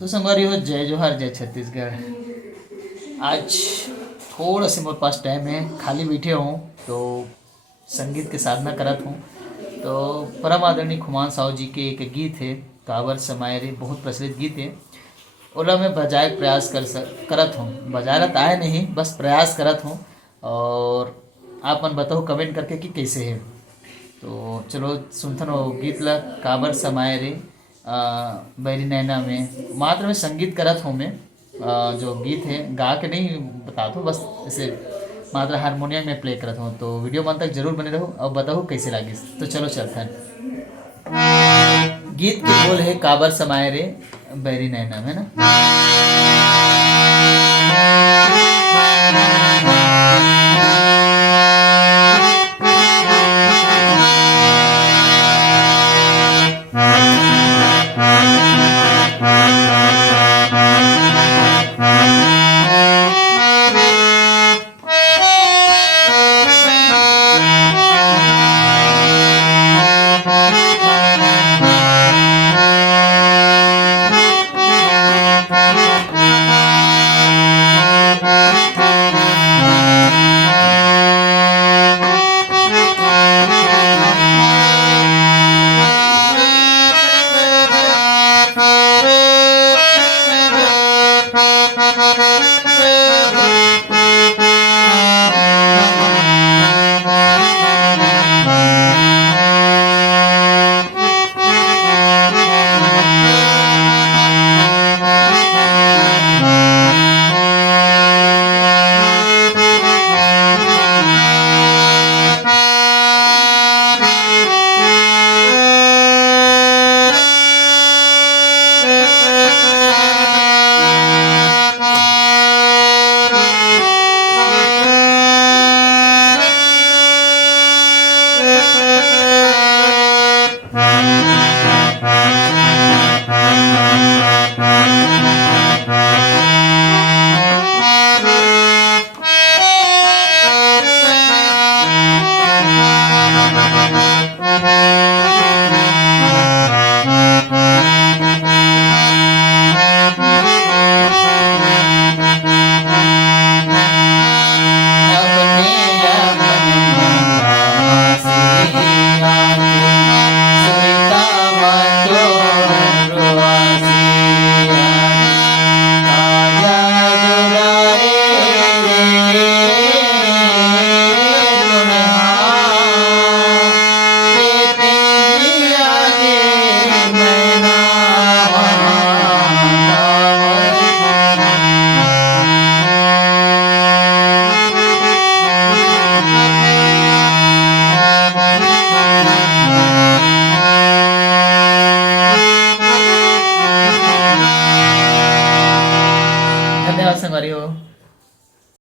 तो संगवारी हो, जय जोहार, जय छत्तीसगढ़। आज थोड़ा से मेरे पास टाइम है, खाली बैठे हूँ तो संगीत के साधना करत हूँ। तो परम आदरणीय खुमान साहू जी के एक गीत है, काबर समाये रे, बहुत प्रचलित गीत है। ओला मैं बजाए के प्रयास करत हूँ। बजाना तो आए नहीं, बस प्रयास करत हूँ। और आप मन बताओ कमेंट करके कि कैसे है। तो चलो सुनथन हो गीत ला, काबर समाये रे। बैरी नैना में मात्र में संगीत करत हूँ मैं। जो गीत है गा के नहीं बता दो, बस ऐसे मात्र हारमोनियम में प्ले करत हूँ। तो वीडियो मन तक जरूर बने रहो और बताओ कैसे लागिस। तो चलो चलते हैं। गीत के बोल है, काबर समाये रे बैरी नैना में ना। धन्यवाद संगवारी हो।